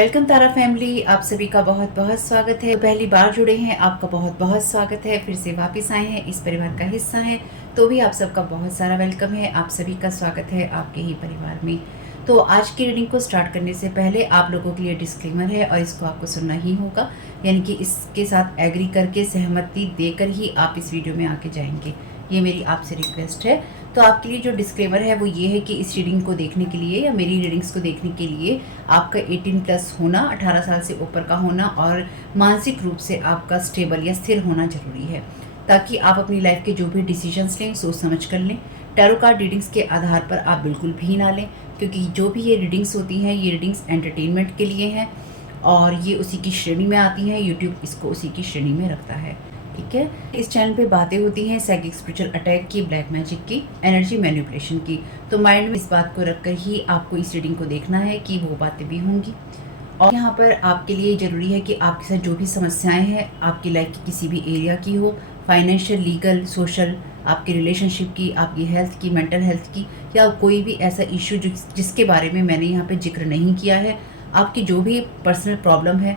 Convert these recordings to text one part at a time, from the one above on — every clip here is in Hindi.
वेलकम तारा फैमिली, आप सभी का बहुत बहुत स्वागत है। पहली बार जुड़े हैं, आपका बहुत बहुत स्वागत है। फिर से वापस आए हैं, इस परिवार का हिस्सा हैं, तो भी आप सबका बहुत सारा वेलकम है। आप सभी का स्वागत है आपके ही परिवार में। तो आज की रीडिंग को स्टार्ट करने से पहले आप लोगों के लिए डिस्क्लेमर है और इसको आपको सुनना ही होगा, यानी कि इसके साथ एग्री करके सहमति देकर ही आप इस वीडियो में आके जाएंगे। ये मेरी आपसे रिक्वेस्ट है। तो आपके लिए जो डिस्क्लेमर है वो ये है कि इस रीडिंग को देखने के लिए या मेरी रीडिंग्स को देखने के लिए आपका 18+ होना, 18 साल से ऊपर का होना और मानसिक रूप से आपका स्टेबल या स्थिर होना जरूरी है, ताकि आप अपनी लाइफ के जो भी डिसीजंस लें सोच समझ कर लें। टैरो कार्ड रीडिंग्स के आधार पर आप बिल्कुल भी ना लें, क्योंकि जो भी ये रीडिंग्स होती हैं ये रीडिंग्स एंटरटेनमेंट के लिए हैं और ये उसी की श्रेणी में आती हैं। यूट्यूब इसको उसी की श्रेणी में रखता है, ठीक है। इस चैनल पे बातें होती हैं साइकिक स्पिरिचुअल अटैक की, ब्लैक मैजिक की, एनर्जी मैनिपुलेशन की। तो माइंड में इस बात को रखकर ही आपको इस रीडिंग को देखना है कि वो बातें भी होंगी। और यहाँ पर आपके लिए ज़रूरी है कि आपके साथ जो भी समस्याएं हैं आपकी लाइफ की किसी भी एरिया की हो, फाइनेंशियल, लीगल, सोशल, आपकी रिलेशनशिप की, आपकी हेल्थ की, मेंटल हेल्थ की, या कोई भी ऐसा इशू जिसके बारे में मैंने यहाँ पे जिक्र नहीं किया है, आपकी जो भी पर्सनल प्रॉब्लम है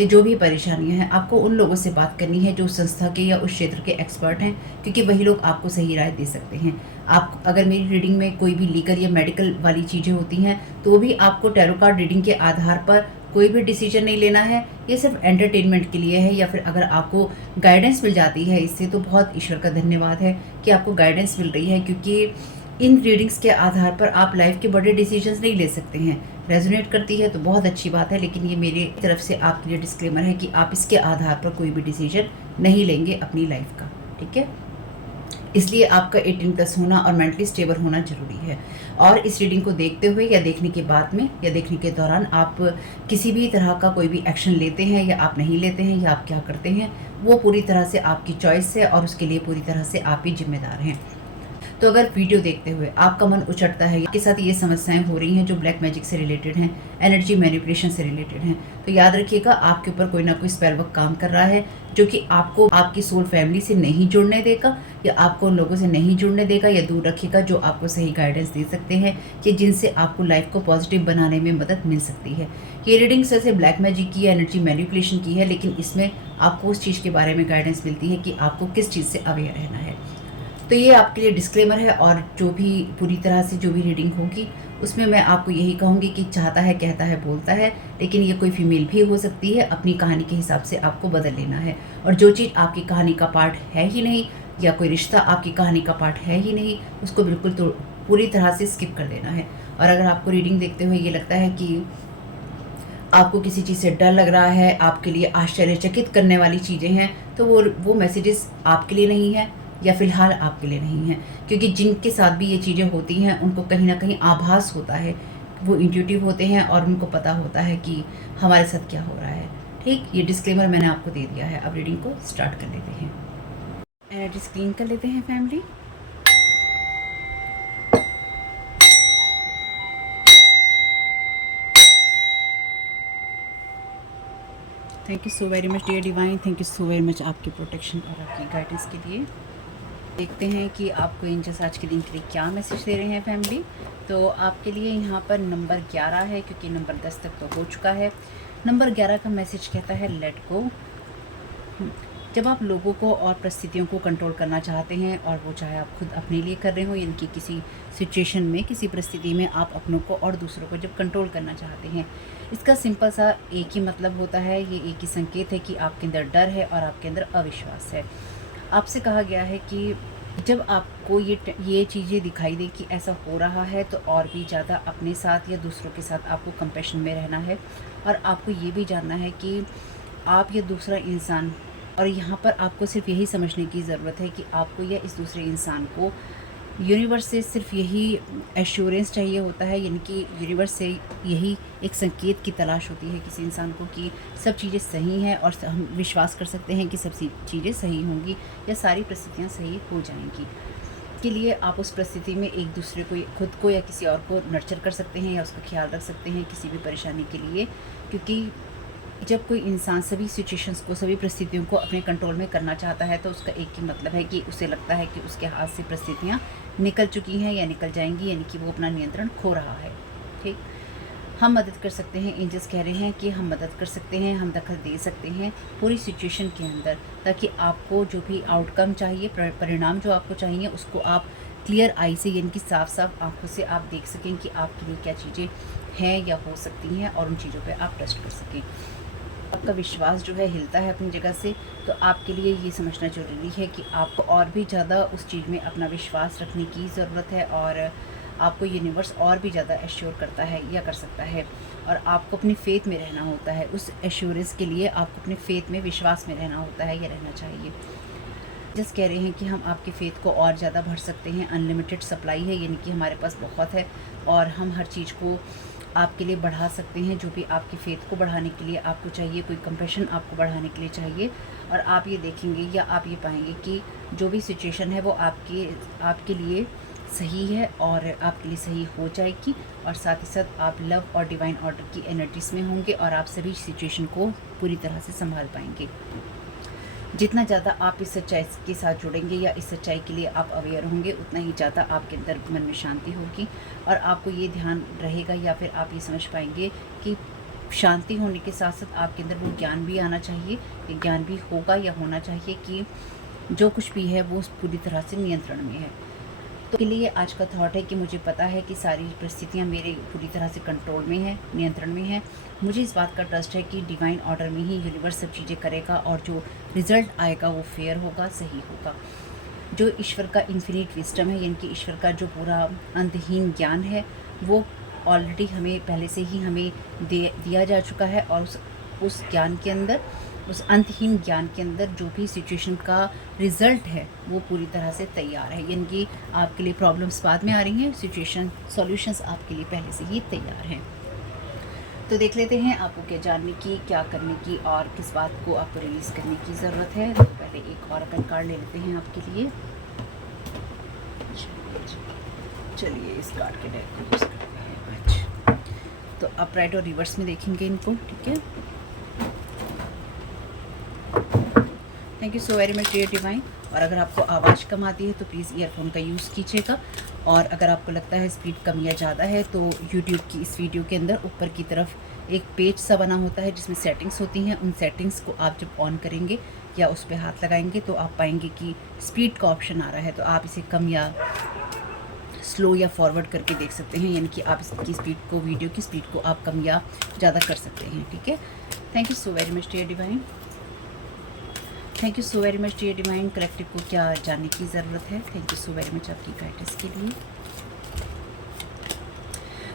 या जो भी परेशानियां हैं, आपको उन लोगों से बात करनी है जो उस संस्था के या उस क्षेत्र के एक्सपर्ट हैं, क्योंकि वही लोग आपको सही राय दे सकते हैं। आप अगर मेरी रीडिंग में कोई भी लीगल या मेडिकल वाली चीज़ें होती हैं तो भी आपको टैरो कार्ड रीडिंग के आधार पर कोई भी डिसीजन नहीं लेना है। ये सिर्फ एंटरटेनमेंट के लिए है, या फिर अगर आपको गाइडेंस मिल जाती है इससे तो बहुत ईश्वर का धन्यवाद है कि आपको गाइडेंस मिल रही है, क्योंकि इन रीडिंग्स के आधार पर आप लाइफ के बड़े डिसीजंस नहीं ले सकते हैं। रेजोनेट करती है तो बहुत अच्छी बात है, लेकिन ये मेरी तरफ से आपके लिए डिस्क्लेमर है कि आप इसके आधार पर कोई भी डिसीजन नहीं लेंगे अपनी लाइफ का, ठीक है। इसलिए आपका 18+ होना और मेंटली स्टेबल होना जरूरी है। और इस रीडिंग को देखते हुए या देखने के बाद में या देखने के दौरान आप किसी भी तरह का कोई भी एक्शन लेते हैं या आप नहीं लेते हैं या आप क्या करते हैं, वो पूरी तरह से आपकी चॉइस है और उसके लिए पूरी तरह से आप ही जिम्मेदार हैं। तो अगर वीडियो देखते हुए आपका मन उचटता है, आपके साथ ये समस्याएं हो रही हैं जो ब्लैक मैजिक से रिलेटेड हैं, एनर्जी मैनिपुलेशन से रिलेटेड हैं, तो याद रखिएगा आपके ऊपर कोई ना कोई स्पेल वर्क काम कर रहा है, जो कि आपको आपकी सोल फैमिली से नहीं जुड़ने देगा या आपको उन लोगों से नहीं जुड़ने देगा या दूर रखेगा जो आपको सही गाइडेंस दे सकते हैं कि जिनसे आपको लाइफ को पॉजिटिव बनाने में मदद मिल सकती है। ये रीडिंग से ब्लैक मैजिक की, एनर्जी मैनिपुलेशन की है, लेकिन इसमें आपको उस चीज़ के बारे में गाइडेंस मिलती है कि आपको किस चीज़ से अवेयर रहना है। तो ये आपके लिए डिस्क्लेमर है। और जो भी पूरी तरह से जो भी रीडिंग होगी उसमें मैं आपको यही कहूँगी कि चाहता है, कहता है, बोलता है, लेकिन ये कोई फीमेल भी हो सकती है। अपनी कहानी के हिसाब से आपको बदल लेना है, और जो चीज़ आपकी कहानी का पार्ट है ही नहीं या कोई रिश्ता आपकी कहानी का पार्ट है ही नहीं, उसको बिल्कुल तो पूरी तरह से स्किप कर देना है। और अगर आपको रीडिंग देखते हुए ये लगता है कि आपको किसी चीज़ से डर लग रहा है, आपके लिए आश्चर्यचकित करने वाली चीज़ें हैं, तो वो मैसेजेस आपके लिए नहीं है या फिलहाल आपके लिए नहीं है, क्योंकि जिनके साथ भी ये चीज़ें होती हैं उनको कहीं ना कहीं आभास होता है, वो इंट्यूटिव होते हैं और उनको पता होता है कि हमारे साथ क्या हो रहा है। ठीक, ये डिस्क्लेमर मैंने आपको दे दिया है। अब रीडिंग को स्टार्ट कर लेते हैं, एनर्जी क्लीन कर लेते हैं family. Thank you so very much dear divine, thank you so very much आपकी प्रोटेक्शन और आपकी गाइडेंस के लिए। देखते हैं कि आपको एंजल्स आज के दिन के लिए क्या मैसेज दे रहे हैं फैमिली। तो आपके लिए यहाँ पर नंबर 11 है, क्योंकि नंबर 10 तक तो हो चुका है। नंबर 11 का मैसेज कहता है लेट गो। जब आप लोगों को और परिस्थितियों को कंट्रोल करना चाहते हैं, और वो चाहे आप खुद अपने लिए कर रहे हो, यानी कि किसी सिचुएशन में, किसी परिस्थिति में आप अपनों को और दूसरों को जब कंट्रोल करना चाहते हैं, इसका सिंपल सा एक ही मतलब होता है, ये एक ही संकेत है कि आपके अंदर डर है और आपके अंदर अविश्वास है। आपसे कहा गया है कि जब आपको ये चीज़ें दिखाई दे कि ऐसा हो रहा है, तो और भी ज़्यादा अपने साथ या दूसरों के साथ आपको कंपैशन में रहना है, और आपको ये भी जानना है कि आप या दूसरा इंसान, और यहाँ पर आपको सिर्फ यही समझने की ज़रूरत है कि आपको या इस दूसरे इंसान को यूनिवर्स से सिर्फ यही एश्योरेंस चाहिए होता है, यानी कि यूनिवर्स से यही एक संकेत की तलाश होती है किसी इंसान को कि सब चीज़ें सही हैं, और हम विश्वास कर सकते हैं कि सब चीज़ें सही होंगी या सारी परिस्थितियाँ सही हो जाएंगी। के लिए आप उस परिस्थिति में एक दूसरे को, खुद को या किसी और को नर्चर कर सकते हैं या उसका ख्याल रख सकते हैं किसी भी परेशानी के लिए, क्योंकि जब कोई इंसान सभी सिचुएशंस को, सभी परिस्थितियों को अपने कंट्रोल में करना चाहता है, तो उसका एक ही मतलब है कि उसे लगता है कि उसके हाथ से परिस्थितियाँ निकल चुकी हैं या निकल जाएंगी, यानी कि वो अपना नियंत्रण खो रहा है। ठीक, हम मदद कर सकते हैं। एंजल्स कह रहे हैं कि हम मदद कर सकते हैं, हम दखल दे सकते हैं पूरी सिचुएशन के अंदर, ताकि आपको जो भी आउटकम चाहिए, परिणाम जो आपको चाहिए, उसको आप क्लियर आई से, यानी कि साफ साफ आंखों से आप देख सकें कि आपके लिए क्या चीज़ें हैं या हो सकती हैं, और उन चीज़ों पे आप ट्रस्ट कर सकें। आपका विश्वास जो है हिलता है अपनी जगह से, तो आपके लिए ये समझना ज़रूरी है कि आपको और भी ज़्यादा उस चीज़ में अपना विश्वास रखने की ज़रूरत है, और आपको यूनिवर्स और भी ज़्यादा एश्योर करता है या कर सकता है, और आपको अपनी फ़ेथ में रहना होता है। उस एश्योरेंस के लिए आपको अपने फ़ेथ में, विश्वास में रहना होता है या रहना चाहिए। जस्ट कह रहे हैं कि हम आपके फ़ेथ को और ज़्यादा भर सकते हैं। अनलिमिटेड सप्लाई है, यानी कि हमारे पास बहुत है, और हम हर चीज़ को आपके लिए बढ़ा सकते हैं। जो भी आपकी फ़ेथ को बढ़ाने के लिए आपको चाहिए, कोई कंपैशन आपको बढ़ाने के लिए चाहिए, और आप ये देखेंगे या आप ये पाएंगे कि जो भी सिचुएशन है वो आपके लिए सही है, और आपके लिए सही हो जाएगी, और साथ ही साथ आप लव और डिवाइन ऑर्डर की एनर्जीज़ में होंगे, और आप सभी सिचुएशन को पूरी तरह से संभाल पाएंगे। जितना ज़्यादा आप इस सच्चाई के साथ जुड़ेंगे या इस सच्चाई के लिए आप अवेयर होंगे, उतना ही ज़्यादा आपके अंदर मन में शांति होगी, और आपको ये ध्यान रहेगा, या फिर आप ये समझ पाएंगे कि शांति होने के साथ साथ आपके अंदर वो ज्ञान भी आना चाहिए, ये ज्ञान भी होगा या होना चाहिए कि जो कुछ भी है वो पूरी तरह से नियंत्रण में है। तो के लिए आज का थॉट है कि मुझे पता है कि सारी परिस्थितियाँ मेरे पूरी तरह से कंट्रोल में है, नियंत्रण में है। मुझे इस बात का ट्रस्ट है कि डिवाइन ऑर्डर में ही यूनिवर्स सब चीज़ें करेगा, और जो रिज़ल्ट आएगा वो फेयर होगा, सही होगा। जो ईश्वर का इन्फिनिट विस्डम है, यानी कि ईश्वर का जो पूरा अंतहीन ज्ञान है, वो ऑलरेडी हमें पहले से ही हमें दिया जा चुका है, और उस ज्ञान के अंदर, उस अंतहीन ज्ञान के अंदर जो भी सिचुएशन का रिज़ल्ट है वो पूरी तरह से तैयार है। यानी कि आपके लिए प्रॉब्लम्स बाद में आ रही हैं, सिचुएशन सॉल्यूशंस आपके लिए पहले से ही तैयार हैं। तो देख लेते हैं आपको क्या जानने की, क्या करने की, और किस बात को आपको रिलीज़ करने की ज़रूरत है। तो पहले एक ऑरेकल कार्ड ले लेते हैं आपके लिए। चलिए इस कार्ड के डेक को यूज़ करते हैं। अच्छा, तो अपराइट और रिवर्स में देखेंगे इनको, ठीक है। Thank you so very much dear divine. और अगर आपको आवाज़ कम आती है तो प्लीज़ ईयरफोन का यूज़ कीजिएगा, और अगर आपको लगता है स्पीड कम या ज़्यादा है तो यूट्यूब की इस वीडियो के अंदर ऊपर की तरफ एक पेज सा बना होता है जिसमें सेटिंग्स होती हैं। उन सेटिंग्स को आप जब ऑन करेंगे या उस पर हाथ लगाएंगे तो आप पाएंगे कि स्पीड का ऑप्शन आ रहा है, तो आप इसे कम या स्लो या फॉरवर्ड करके देख सकते हैं, यानी कि आप इसकी स्पीड को, वीडियो की स्पीड को आप कम या ज़्यादा कर सकते हैं, ठीक है। Thank you so very much dear divine. Thank you so very much dear divine. Collective को क्या जानने की ज़रूरत है? Thank you so very much आपकी गाइडेंस के लिए।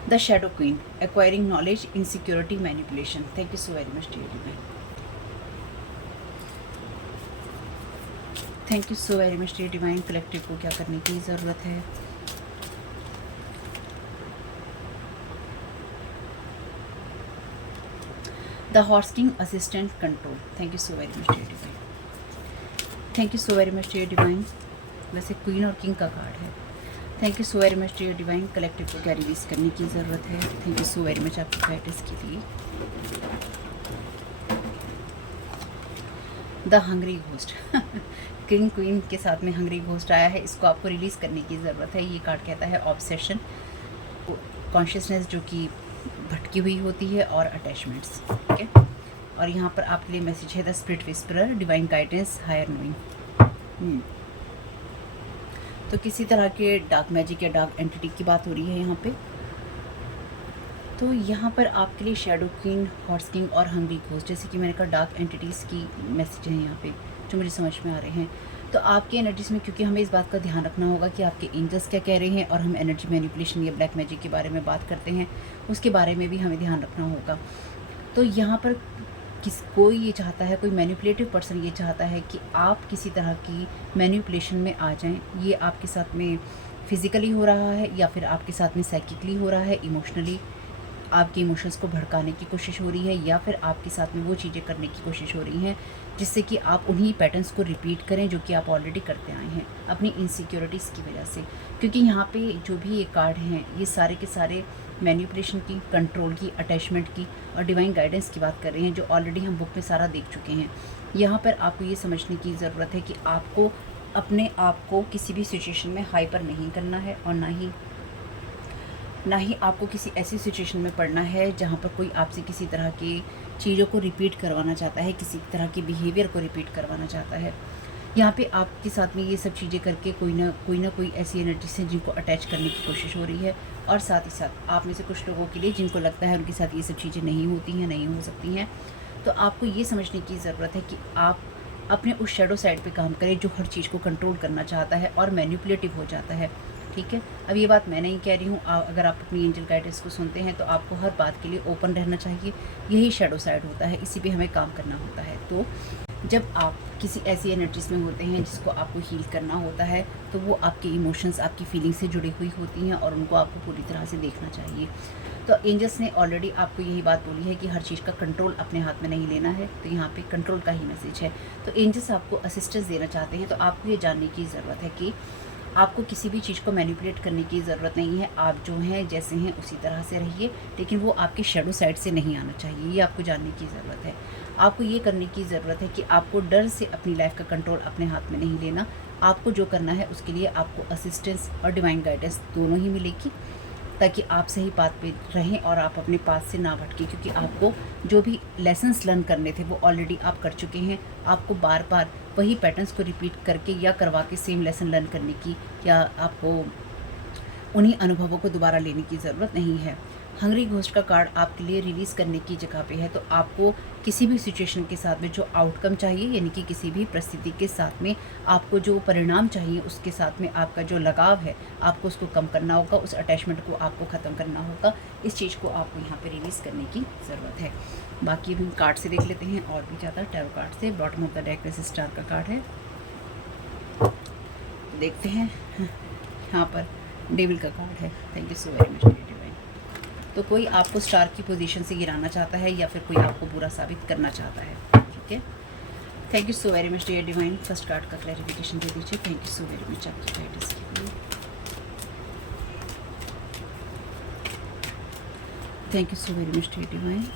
The shadow queen, acquiring knowledge, insecurity, manipulation. Thank you so very much dear divine. Thank you so very much dear divine. Collective को क्या करने की ज़रूरत है? The horse king, assistant, control. Thank you so very much dear divine. Thank you so very much dear divine. वैसे क्वीन और किंग का कार्ड है। Thank you so very much dear divine. Collective को क्या रिलीज़ करने की ज़रूरत है? Thank you so very much आपकी गाइडेंस के लिए। The hungry ghost, king queen के साथ में हंग्री घोस्ट आया है, इसको आपको रिलीज़ करने की ज़रूरत है। ये कार्ड कहता है ऑब्सेशन, कॉन्शियसनेस जो कि भटकी हुई होती है, और अटैचमेंट्स, ठीक है। और यहाँ पर आपके लिए मैसेज है the spirit whisperer, divine guidance, higher knowing. तो किसी तरह के डार्क मैजिक या डार्क एंटिटी की बात हो रही है यहाँ पे। तो यहाँ पर आपके लिए शैडो क्वीन, हॉर्स किंग और हंग्री घोस्ट, जैसे कि मैंने कहा, डार्क एंटिटीज़ की मैसेज हैं यहाँ पे जो मुझे समझ में आ रहे हैं। तो आपकी एनर्जीज़ में, क्योंकि हमें इस बात का ध्यान रखना होगा कि आपके एंजल्स क्या कह रहे हैं, और हम एनर्जी मैनिपुलेशन या ब्लैक मैजिक के बारे में बात करते हैं, उसके बारे में भी हमें ध्यान रखना होगा। तो यहाँ पर कोई ये चाहता है, कोई मैनिपुलेटिव पर्सन ये चाहता है कि आप किसी तरह की मैनिपुलेशन में आ जाएं। ये आपके साथ में फिज़िकली हो रहा है, या फिर आपके साथ में साइकिकली हो रहा है, इमोशनली आपके इमोशंस को भड़काने की कोशिश हो रही है, या फिर आपके साथ में वो चीज़ें करने की कोशिश हो रही हैं जिससे कि आप उन्हीं पैटर्न्स को रिपीट करें जो कि आप ऑलरेडी करते आए हैं अपनी इनसिक्योरिटीज़ की वजह से। क्योंकि यहाँ पे जो भी ये कार्ड हैं, ये सारे के सारे मैनिपुलेशन की, कंट्रोल की, अटैचमेंट की और डिवाइन गाइडेंस की बात कर रहे हैं, जो ऑलरेडी हम बुक में सारा देख चुके हैं। यहाँ पर आपको ये समझने की ज़रूरत है कि आपको अपने आप को किसी भी सिचुएशन में हाइपर नहीं करना है, और ना ही ना ही आपको किसी ऐसी सिचुएशन में पड़ना है जहाँ पर कोई आपसे किसी तरह की चीज़ों को रिपीट करवाना चाहता है, किसी तरह के बिहेवियर को रिपीट करवाना चाहता है। यहाँ पे आपके साथ में ये सब चीज़ें करके कोई ना कोई ऐसी एनर्जीज़ हैं जिनको अटैच करने की कोशिश हो रही है, और साथ ही साथ आप में से कुछ लोगों के लिए जिनको लगता है उनके साथ ये सब चीज़ें नहीं होती हैं, नहीं हो सकती हैं, तो आपको ये समझने की ज़रूरत है कि आप अपने उस शैडो साइड पे काम करें जो हर चीज़ को कंट्रोल करना चाहता है और मैनिपुलेटिव हो जाता है। ठीक है, अब ये बात मैं नहीं कह रही हूँ, अगर आप अपनी एंजल गाइडेंस को सुनते हैं तो आपको हर बात के लिए ओपन रहना चाहिए। यही शैडो साइड होता है, इसी पे हमें काम करना होता है। तो जब आप किसी ऐसी एनर्जीज़ में होते हैं जिसको आपको हील करना होता है, तो वो आपके इमोशंस, आपकी फीलिंग से जुड़ी हुई होती हैं और उनको आपको पूरी तरह से देखना चाहिए। तो एंजल्स ने ऑलरेडी आपको यही बात बोली है कि हर चीज़ का कंट्रोल अपने हाथ में नहीं लेना है, तो यहाँ पे कंट्रोल का ही मैसेज है। तो एंजल्स आपको असिस्टेंस देना चाहते हैं, तो आपको ये जानने की ज़रूरत है कि आपको किसी भी चीज़ को मैनिपुलेट करने की ज़रूरत नहीं है। आप जो हैं जैसे हैं उसी तरह से रहिए, लेकिन वो आपके शैडो साइड से नहीं आना चाहिए, ये आपको जानने की ज़रूरत है। आपको ये करने की ज़रूरत है कि आपको डर से अपनी लाइफ का कंट्रोल अपने हाथ में नहीं लेना। आपको जो करना है उसके लिए आपको असिस्टेंस और डिवाइन गाइडेंस दोनों ही मिलेगी, ताकि आप सही बात पे रहें और आप अपने पाथ से ना भटकें, क्योंकि आपको जो भी लेसन्स लर्न करने थे वो ऑलरेडी आप कर चुके हैं। आपको बार बार वही पैटर्न्स को रिपीट करके या करवा के सेम लेसन लर्न करने की या आपको उन्हीं अनुभवों को दोबारा लेने की ज़रूरत नहीं है। हंग्री घोस्ट का कार्ड आपके लिए रिलीज़ करने की जगह पे है, तो आपको किसी भी सिचुएशन के साथ में जो आउटकम चाहिए, यानी कि किसी भी परिस्थिति के साथ में आपको जो परिणाम चाहिए उसके साथ में आपका जो लगाव है आपको उसको कम करना होगा, उस अटैचमेंट को आपको ख़त्म करना होगा। इस चीज़ को आपको यहाँ पे रिलीज़ करने की ज़रूरत है। बाकी भी कार्ड से देख लेते हैं और भी ज़्यादा। टैरो कार्ड से बॉटम ऑफ द डेक में स्टार का कार्ड है, देखते हैं। यहाँ पर डेविल का कार्ड है। Thank you so very much divine. तो कोई आपको स्टार की पोजीशन से गिराना चाहता है या फिर कोई आपको बुरा साबित करना चाहता है। ठीक है, thank you so very much dear divine. First card का क्लैरिफिकेशन दे दीजिए। Thank you so very much आपकी गाइडेंस के लिए। Thank you so very much dear divine.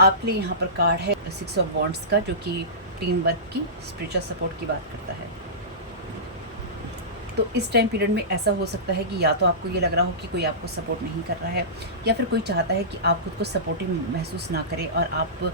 आपके लिए यहाँ पर कार्ड है 6 ऑफ वॉन्ड्स का, जो कि टीम वर्क की, स्पिरिचुअल सपोर्ट की बात करता है। तो इस टाइम पीरियड में ऐसा हो सकता है कि या तो आपको ये लग रहा हो कि कोई आपको सपोर्ट नहीं कर रहा है, या फिर कोई चाहता है कि आप खुद को सपोर्टिव महसूस ना करें, और आप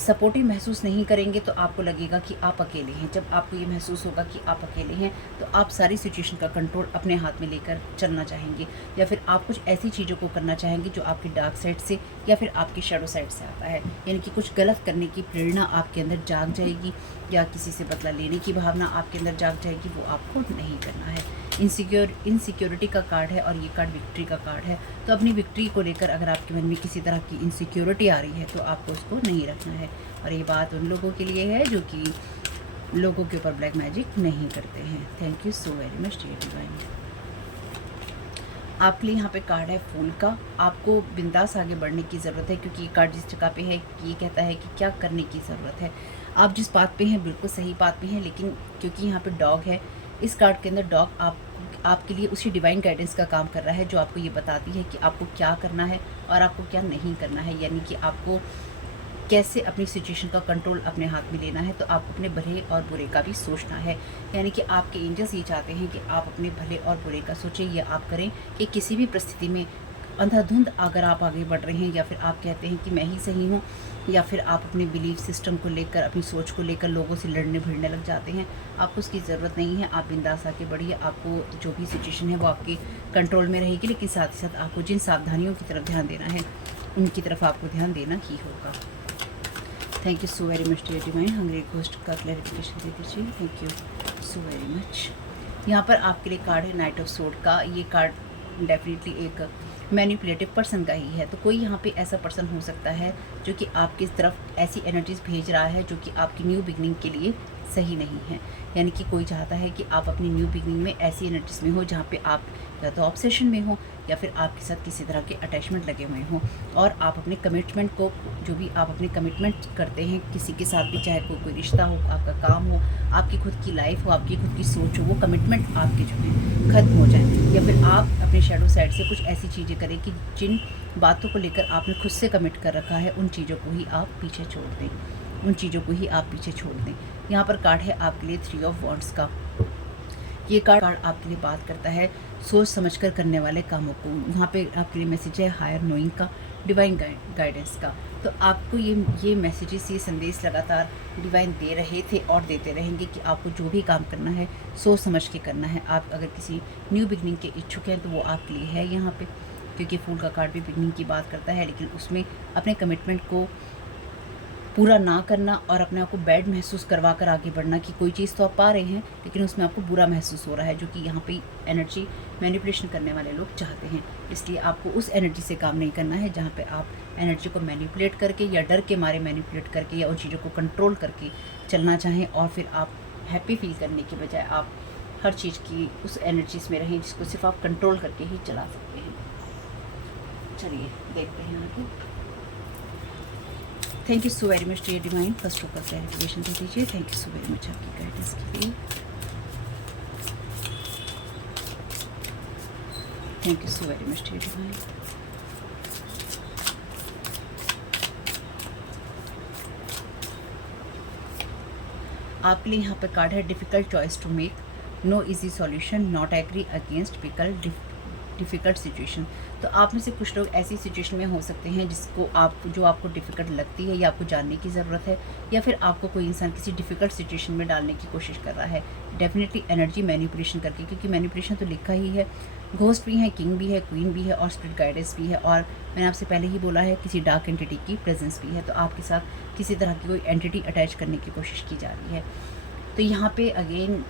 सपोर्टिव महसूस नहीं करेंगे तो आपको लगेगा कि आप अकेले हैं। जब आपको ये महसूस होगा कि आप अकेले हैं तो आप सारी सिचुएशन का कंट्रोल अपने हाथ में लेकर चलना चाहेंगे, या फिर आप कुछ ऐसी चीज़ों को करना चाहेंगे जो आपकी डार्क साइड से या फिर आपकी शैडो साइड से आता है, यानी कि कुछ गलत करने की प्रेरणा आपके अंदर जाग जाएगी, या किसी से बदला लेने की भावना आपके अंदर जाग जाएगी। वो आपको नहीं करना है। इनसिक्योरिटी का कार्ड है और ये कार्ड विक्ट्री का कार्ड है। तो अपनी विक्ट्री को लेकर अगर आपके मन में किसी तरह की इनसिक्योरिटी आ रही है तो आपको उसको नहीं रखना है। और ये बात उन लोगों के लिए है जो कि लोगों के ऊपर ब्लैक मैजिक नहीं करते हैं। Thank you so very much dear divine. आपके लिए यहाँ पे कार्ड है फूल का। आपको बिंदास आगे बढ़ने की ज़रूरत है, क्योंकि ये कार्ड जिस जगह पे है ये कहता है कि क्या करने की ज़रूरत है। आप जिस बात पे हैं बिल्कुल सही बात पे हैं, लेकिन क्योंकि यहाँ पे डॉग है, इस कार्ड के अंदर डॉग आपके लिए उसी डिवाइन गाइडेंस का काम कर रहा है जो आपको ये बताती है कि आपको क्या करना है और आपको क्या नहीं करना है, यानी कि आपको कैसे अपनी सिचुएशन का कंट्रोल अपने हाथ में लेना है। तो आपको अपने भले और बुरे का भी सोचना है, यानी कि आपके एंजल्स ये चाहते हैं कि आप अपने भले और बुरे का सोचें, या आप करें कि किसी भी परिस्थिति में अंधाधुंध अगर आप आगे बढ़ रहे हैं, या फिर आप कहते हैं कि मैं ही सही हूँ, या फिर आप अपने बिलीफ सिस्टम को लेकर, अपनी सोच को लेकर लोगों से लड़ने भिड़ने लग जाते हैं, आपको उसकी ज़रूरत नहीं है। आप बिंदास आके बढ़िए। आपको जो भी सिचुएशन है वो आपके कंट्रोल में रहेगी, लेकिन साथ ही साथ आपको जिन सावधानियों की तरफ ध्यान देना है उनकी तरफ आपको ध्यान देना ही होगा। Thank you so very much dear divine. Hungry ghost का क्लैरिफिकेशन दे दीजिए। Thank you so very much. यहाँ पर आपके लिए कार्ड है नाइट ऑफ सोर्ड का। ये कार्ड डेफिनेटली एक मैनिपुलेटिव पर्सन का ही है। तो कोई यहाँ पे ऐसा पर्सन हो सकता है जो कि आपकी तरफ ऐसी एनर्जीज भेज रहा है जो कि आपकी न्यू बिगनिंग के लिए सही नहीं है, यानी कि कोई चाहता है कि आप अपनी न्यू बिगनिंग में ऐसी एनर्जीज में हो जहाँ पे आप या तो ऑब्सेशन में हो, या फिर आपके साथ किसी तरह के अटैचमेंट लगे हुए हों, और आप अपने कमिटमेंट को, जो भी आप अपने कमिटमेंट करते हैं किसी के साथ भी, चाहे कोई रिश्ता हो, आपका काम हो, आपकी खुद की लाइफ हो, आपकी खुद की सोच हो, वो कमिटमेंट आपके जो है ख़त्म हो जाए, या फिर आप अपने शैडो साइड से कुछ ऐसी चीज़ें करें कि जिन बातों को लेकर आपने खुद से कमिट कर रखा है उन चीज़ों को ही आप पीछे छोड़ दें, उन चीज़ों को ही आप पीछे छोड़ दें। यहाँ पर कार्ड है आपके लिए 3 ऑफ वॉन्ड्स का। ये कार्ड आपके लिए बात करता है सोच समझकर करने वाले कामों को। यहाँ पे आपके लिए मैसेज है हायर नोइंग का, डिवाइन गाइडेंस का। तो आपको ये मैसेजेस, ये संदेश लगातार डिवाइन दे रहे थे और देते रहेंगे कि आपको जो भी काम करना है सोच समझ के करना है। आप अगर किसी न्यू बिगनिंग के इच्छुक हैं तो वो आपके लिए है यहाँ पे, क्योंकि फूल का कार्ड भी बिगनिंग की बात करता है, लेकिन उसमें अपने कमिटमेंट को पूरा ना करना और अपने आप को बैड महसूस करवा कर आगे बढ़ना कि कोई चीज़ तो आप पा रहे हैं लेकिन उसमें आपको बुरा महसूस हो रहा है, जो कि यहाँ पे एनर्जी मैनिपुलेशन करने वाले लोग चाहते हैं। इसलिए आपको उस एनर्जी से काम नहीं करना है जहाँ पे आप एनर्जी को मैनिपुलेट करके या डर के मारे मैनिपुलेट करके या उन चीज़ों को कंट्रोल करके चलना चाहें, और फिर आप हैप्पी फील करने के बजाय आप हर चीज़ की उस एनर्जीज में रहें जिसको सिर्फ आप कंट्रोल करके ही चला सकते हैं। चलिए देखते हैं आगे। Thank you so very much dear divine, first of all clarification दे दीजिए। Thank you so very much आपकी गाइडेंस के लिए। Thank you so very much dear divine. आपके लिए यहाँ पर कार्ड है difficult choice to make, no easy solution, not agree against difficult situation. तो आप में से कुछ लोग ऐसी सिचुएशन में हो सकते हैं जो आपको डिफ़िकल्ट लगती है या आपको जानने की ज़रूरत है, या फिर आपको कोई इंसान किसी डिफ़िकल्ट सिचुएशन में डालने की कोशिश कर रहा है, डेफिनेटली एनर्जी मैनिपुलेशन करके, क्योंकि मैनिपुलेशन तो लिखा ही है। घोस्ट भी है, किंग भी है, क्वीन भी है और स्पिरिट गाइडेंस भी है, और मैंने आपसे पहले ही बोला है किसी डार्क एंटिटी की प्रेजेंस भी है। तो आपके साथ किसी तरह की कोई एंटिटी अटैच करने की कोशिश की जा रही है। तो यहाँ पे अगेन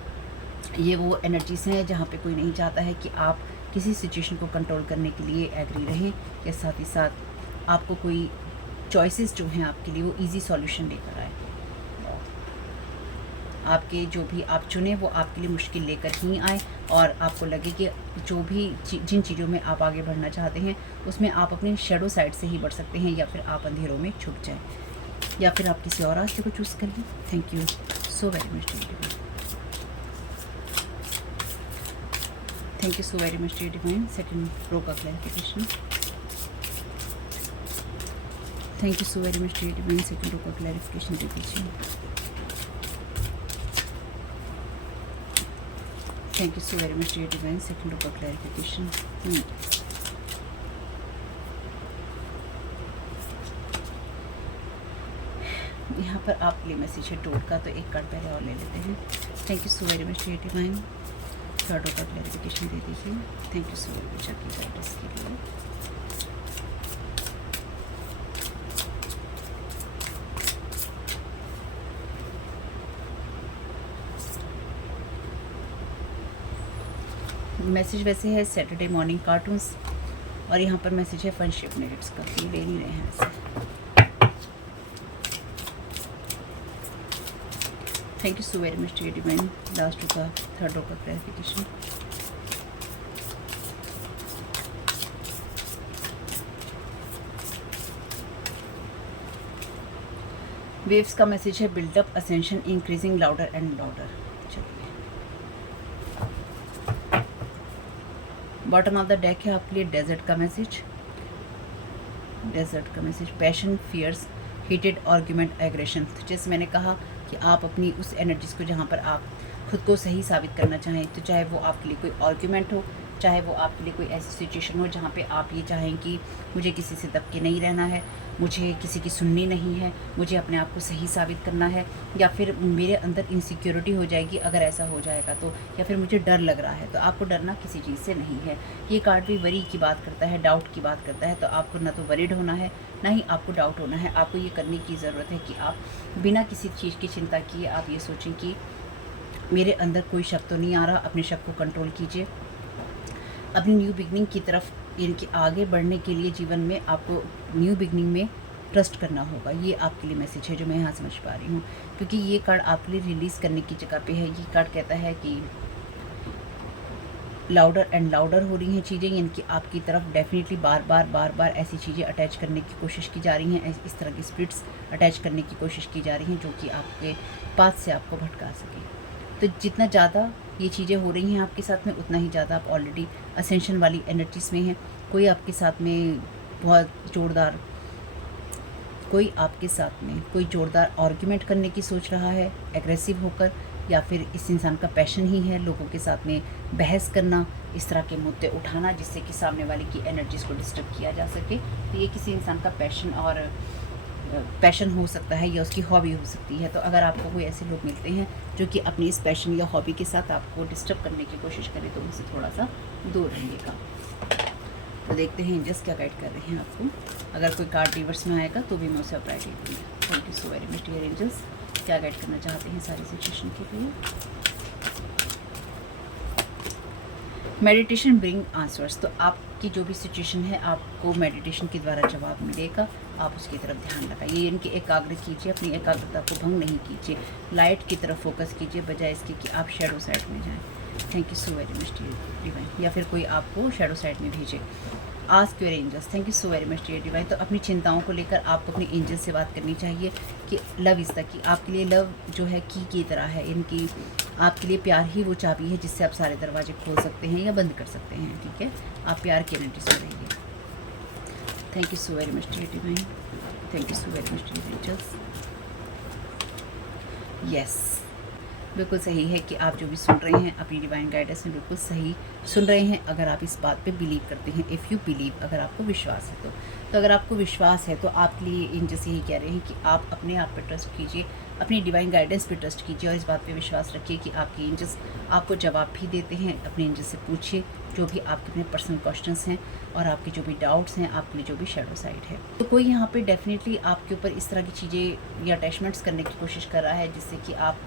ये वो एनर्जीज हैं जहाँ पे कोई नहीं चाहता है कि आप किसी सिचुएशन को कंट्रोल करने के लिए एग्री रहें, या साथ ही साथ आपको कोई चॉइसेस जो हैं आपके लिए वो इजी सॉल्यूशन लेकर आए। आपके जो भी आप चुने वो आपके लिए मुश्किल लेकर ही आए, और आपको लगे कि जो भी जिन चीज़ों में आप आगे बढ़ना चाहते हैं उसमें आप अपने शेडो साइड से ही बढ़ सकते हैं, या फिर आप अंधेरों में छुप जाएं, या फिर आप किसी और रास्ते को चूज़ करिए। Thank you so very much dear divine. Thank you so very much dear divine. Second row का clarification. Thank you so very much dear divine. Second row का क्लैरिफिकेशन दे दीजिए। Thank you so very much dear divine. Second row का क्लैरिफिकेशन। यहाँ पर आपके लिए मैसेज है टोट का, तो एक कार्ड पहले और ले लेते हैं। Thank you so very much dear divine. Third का क्लैरिफिकेशन दे दीजिए। Thank you so very much आपकी गाइडेंस के लिए। मैसेज वैसे है सैटरडे मॉर्निंग कार्टून्स, और यहाँ पर मैसेज है फ्रेंडशिप मिनट्स का, ये ले नहीं रहे हैं वैसे। Thank you so very much dear divine. Last का थर्ड रो का क्लैरिफिकेशन। वेव्स का मैसेज है buildup ascension increasing louder and louder. चलिए बॉटम ऑफ द डेक है आपके लिए डेजर्ट का मैसेज। डेजर्ट का message passion, fierce, heated argument, aggression. तो जैसे मैंने कहा कि आप अपनी उस एनर्जीज को जहाँ पर आप खुद को सही साबित करना चाहें, तो चाहे वो आपके लिए कोई आर्ग्यूमेंट हो, चाहे वो आपके लिए कोई ऐसी सिचुएशन हो जहाँ पे आप ये चाहें कि मुझे किसी से दब के नहीं रहना है, मुझे किसी की सुननी नहीं है, मुझे अपने आप को सही साबित करना है, या फिर मेरे अंदर इनसिक्योरिटी हो जाएगी अगर ऐसा हो जाएगा तो, या फिर मुझे डर लग रहा है। तो आपको डरना किसी चीज़ से नहीं है। ये कार्ड भी वरी की बात करता है, डाउट की बात करता है। तो आपको ना तो वरीड होना है, ना ही आपको डाउट होना है। आपको ये करने की ज़रूरत है कि आप बिना किसी चीज़ की चिंता किए आप ये सोचें कि मेरे अंदर कोई शक तो नहीं आ रहा। अपने शक को कंट्रोल कीजिए। अपनी न्यू बिगनिंग की तरफ इनके आगे बढ़ने के लिए जीवन में आपको न्यू बिगनिंग में ट्रस्ट करना होगा। ये आपके लिए मैसेज है जो मैं यहाँ समझ पा रही हूँ, क्योंकि ये कार्ड आपके लिए रिलीज़ करने की जगह पे है। ये कार्ड कहता है कि लाउडर एंड लाउडर हो रही हैं चीज़ें, यानी कि आपकी तरफ डेफिनेटली बार बार ऐसी चीज़ें अटैच करने की कोशिश की जा रही हैं, इस तरह की स्पिरिट्स अटैच करने की कोशिश की जा रही हैं जो कि आपके पास से आपको भटका सके। तो जितना ज़्यादा ये चीज़ें हो रही हैं आपके साथ में, उतना ही ज़्यादा आप ऑलरेडी असेंशन वाली एनर्जीज में हैं। कोई आपके साथ में कोई जोरदार आर्ग्यूमेंट करने की सोच रहा है एग्रेसिव होकर, या फिर इस इंसान का पैशन ही है लोगों के साथ में बहस करना, इस तरह के मुद्दे उठाना जिससे कि सामने वाले की एनर्जीज़ को डिस्टर्ब किया जा सके। तो ये किसी इंसान का पैशन हो सकता है या उसकी हॉबी हो सकती है। तो अगर आपको कोई ऐसे लोग मिलते हैं जो कि अपनी इस पैशन या हॉबी के साथ आपको डिस्टर्ब करने की कोशिश करें तो उनसे थोड़ा सा दूर रहिएगा। तो देखते हैं एंजल्स क्या गाइड कर रहे हैं आपको। अगर कोई कार्ड रिवर्स में आएगा तो भी मैं उसे अप्लाई देती हूँ। Thank you so very much dear angels, क्या गाइड करना चाहते हैं सारी सिचुएशन के लिए। Meditation bring answers. तो आपकी जो भी सिचुएशन है आपको मेडिटेशन के द्वारा जवाब मिलेगा, आप उसकी तरफ ध्यान लगाइए, इनकी एकाग्र कीजिए, अपनी एकाग्रता को भंग नहीं कीजिए, लाइट की तरफ फोकस कीजिए बजाय इसके कि आप शेडो साइड में जाएं। Thank you so very much divine. या फिर कोई आपको शेडो साइड में भेजे। Ask your angels. Thank you so very much dear divine. तो अपनी चिंताओं को लेकर आपको अपने एंजल से बात करनी चाहिए कि लव इज़ द की। आपके लिए लव जो है की तरह है, इनकी आपके लिए प्यार ही वो चाबी है जिससे आप सारे दरवाजे खोल सकते हैं या बंद कर सकते हैं। ठीक है, आप प्यार की एनर्जी से रहिए। Thank you so very much dear divine. Thank you so very much dear angels. Yes, बिल्कुल सही है कि आप जो भी सुन रहे हैं अपनी डिवाइन गाइडेंस में बिल्कुल सही सुन रहे हैं, अगर आप इस बात पे बिलीव करते हैं। इफ़ यू बिलीव, अगर आपको विश्वास है तो अगर आपको विश्वास है तो आपके लिए एंजल्स यही कह रहे हैं कि आप अपने आप पे ट्रस्ट कीजिए, अपनी डिवाइन गाइडेंस पे ट्रस्ट कीजिए और इस बात पे विश्वास रखिए कि आपके एंजल्स आपको जवाब भी देते हैं। अपने एंजल्स से पूछिए जो भी आपके अपने पर्सनल क्वेश्चंस हैं और आपके जो भी डाउट्स हैं, आपके लिए जो भी शैडो साइड है। तो कोई यहाँ पे डेफिनेटली आपके ऊपर इस तरह की चीज़ें या अटैचमेंट्स करने की कोशिश कर रहा है जिससे कि आप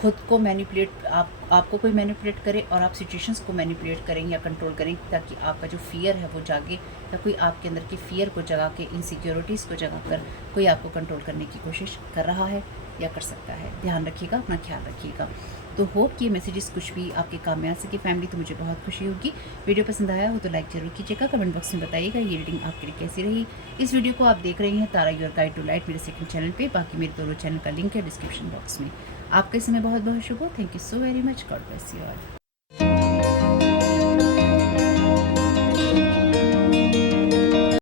खुद को मैनिपुलेट आपको कोई मैनिपुलेट करे और आप सिचुएशंस को मैनिपुलेट करें या कंट्रोल करें ताकि आपका जो फियर है वो जागे, या कोई आपके अंदर की फियर को जगा के, इनसिक्योरिटीज़ को जगा कर कोई आपको कंट्रोल करने की कोशिश कर रहा है या कर सकता है। ध्यान रखिएगा, अपना ख्याल रखिएगा। तो होप कि ये मैसेजेस कुछ भी आपके काम में आ सके फैमिली, तो मुझे बहुत खुशी होगी। वीडियो पसंद आया हो तो लाइक जरूर कीजिएगा, कमेंट बॉक्स में बताइएगा ये रीडिंग आपके लिए कैसी रही। इस वीडियो को आप देख रहे हैं तारा योर गाइड टू लाइट मेरे सेकंड चैनल पे, बाकी मेरे दोनों चैनल का लिंक है डिस्क्रिप्शन बॉक्स में। आपका समय बहुत बहुत शुभ हो। Thank you so very much. God bless you all.